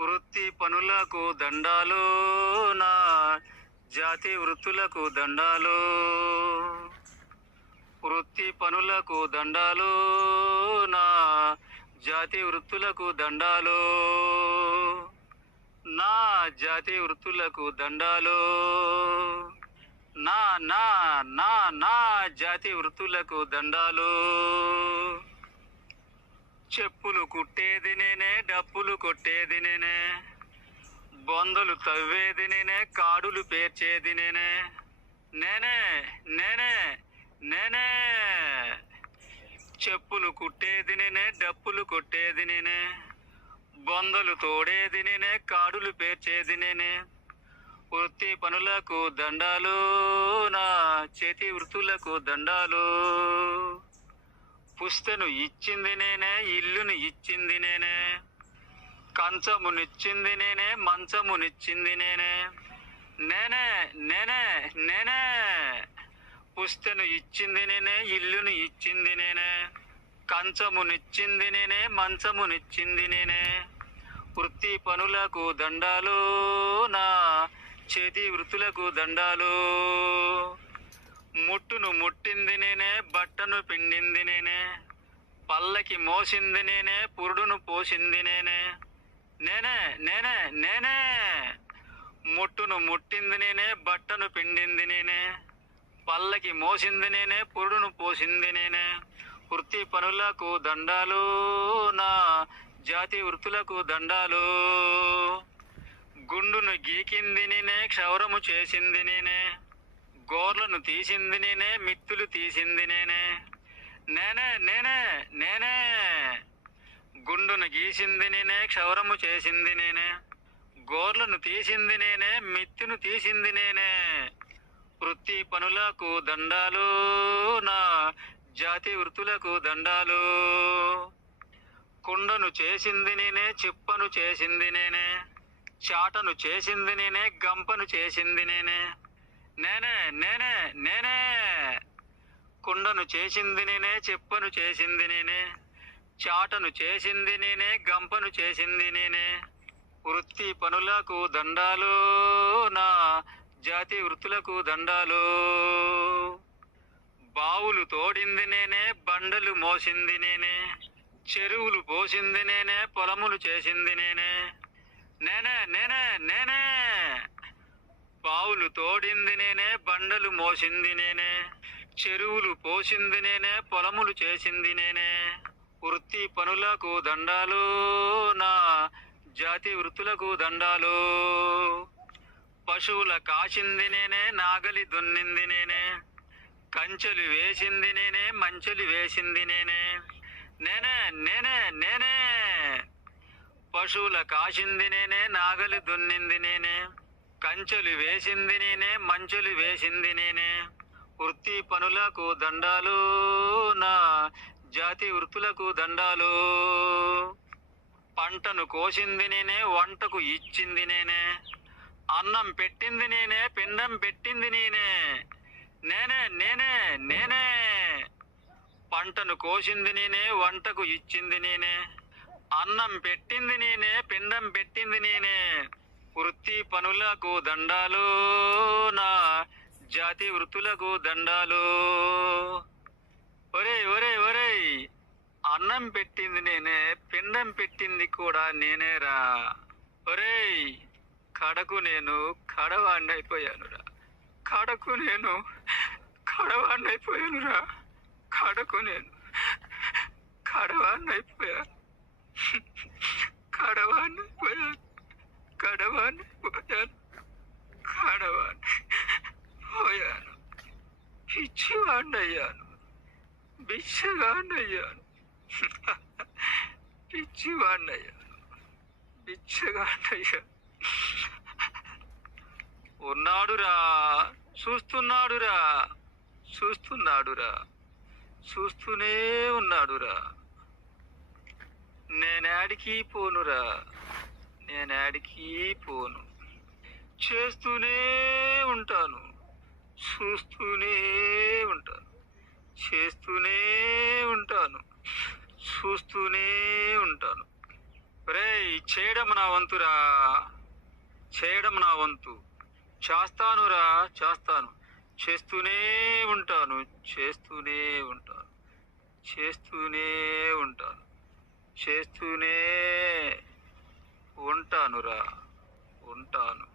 వృత్తి పనులకు దండాలు, నా జాతి వృత్తులకు దండాలు. వృత్తి పనులకు దండాలు, నా జాతి వృత్తులకు దండాలు. నా జాతి వృత్తులకు దండాలు. నా నా నా నా జాతి వృత్తులకు దండాలు. చెప్పులు కుట్టేది నేనే, డప్పులు కొట్టేది నేనే, బొందలు తవ్వేది నేనే, కాడులు పేర్చేది నేనే. నేనే నేనే నేనే చెప్పులు కుట్టేది నేనే, డప్పులు కొట్టేది నేనే, బొందలు తోడేది నేనే, కాడులు పేర్చేది నేనే. వృత్తి పనులకు దండాలు, నా చేతి వృత్తులకు దండాలు. పుస్తను ఇచ్చింది నేనే, ఇల్లును ఇచ్చింది నేనే, కంచమునిచ్చింది నేనే, మంచమునిచ్చింది నేనే. నేనే నేనే నేనే పుస్తను ఇచ్చింది నేనే, ఇల్లును ఇచ్చింది నేనే, కంచమునిచ్చింది నేనే, మంచమునిచ్చింది నేనే. వృత్తి పనులకు దండాలు, నా చేతి వృత్తులకు దండాలు. ముట్టును ముట్టింది నేనే, బట్టను పిండింది నేనే, పల్లకి మోసింది నేనే, పురుడును పోసింది నేనే. నేనే నేనే నేనే ముట్టును ముట్టింది నేనే, బట్టను పిండింది నేనే, పల్లకి మోసింది నేనే, పురుడును పోసింది నేనే. వృత్తి పనులకు దండాలు, నా జాతి వృత్తులకు దండాలు. గుండును గీకింది నేనే, క్షౌరము చేసింది నేనే, గోర్లను తీసింది నేనే, మిత్తులు తీసింది నేనే. నేనే నేనే నేనే గుండును గీసింది నేనే, క్షౌరము చేసింది నేనే, గోర్లను తీసింది నేనే, మిత్తును తీసింది నేనే. వృత్తి పనులకు దండాలు, నా జాతి వృత్తులకు దండాలు. కుండను చేసింది నేనే, చిప్పను చేసింది నేనే, చాటను చేసింది నేనే, గంపను చేసింది నేనే. నేనే నేనే నేనే కుండను చేసింది నేనే, చిప్పను చేసింది నేనే, చాటను చేసింది నేనే, గంపను చేసింది నేనే. వృత్తి పనులకు దండాలు, నా జాతి వృత్తులకు దండాలు. బావులు తోడింది నేనే, బండలు మోసింది నేనే, చెరువులు పోసింది నేనే, పొలములు చేసింది నేనే. నేనే నేనే నేనే బావులు తోడింది నేనే, బండలు మోసింది నేనే, చెరువులు పోసింది నేనే, పొలములు చేసింది నేనే. వృత్తి పనులకు దండాలు, నా జాతి వృత్తులకు దండాలు. పశువుల కాసింది నేనే, నాగలి దున్నింది నేనే, కంచెలు వేసింది నేనే, మంచెలు వేసింది నేనే. నేనే నేనే నేనే పశువుల కాసింది నేనే, నాగలి దున్నింది నేనే, కంచెలు వేసింది నేనే, మంచెలు వేసింది నేనే. వృత్తి పనులకు దండాలు, నా జాతి వృత్తులకు దండాలు. పంటను కోసింది నేనే, వంటకు ఇచ్చింది నేనే, అన్నం పెట్టింది నేనే, పిండం పెట్టింది నేనే. నేనే నేనే నేనే పంటను కోసింది నేనే, వంటకు ఇచ్చింది నేనే, అన్నం పెట్టింది నేనే, పిండం పెట్టింది నేనే. వృత్తి పనులకు దండాలు, నా జాతి వృత్తులకు దండాలు. ఒరే ఒరే ఒరే అన్నం పెట్టింది నేనే, పిండం పెట్టింది కూడా నేనేరా. ఒరేయ్ కడకు నేను కడవాణ్ణైపోయానురా, కడకు నేను కడవాణ్ణైపోయానురా, కడకు నేను కడవాణ్ణైపోయాను, కడవాణ్ణైపోయాను, కడవాణ్ణైపోయాను, కడవాణ్ణైపోయాను. పిచ్చివాణ్ణయ్యాను, బిచ్చగాణ్ణయ్యాను, పిచ్చివాణ్ణయ్యాను, బిచ్చగాణ్ణయ్యాను. ఉన్నాడురా, చూస్తున్నాడురా, చూస్తున్నాడురా, చూస్తూనే ఉన్నాడురా. నేనాడికి పోనురా, నేనాడికి పోను, చేస్తూనే ఉంటాను, చూస్తూనే ఉంటాను, చేస్తూనే ఉంటాను, చూస్తూనే ఉంటాను. రేయ్ చేయడం నా వంతురా, చేయడం నా వంతు. చేస్తానురా, చేస్తాను. చేస్తూనే ఉంటాను, చేస్తూనే ఉంటాను, చేస్తూనే ఉంటాను, చేస్తూనే ఉంటానురా, ఉంటాను.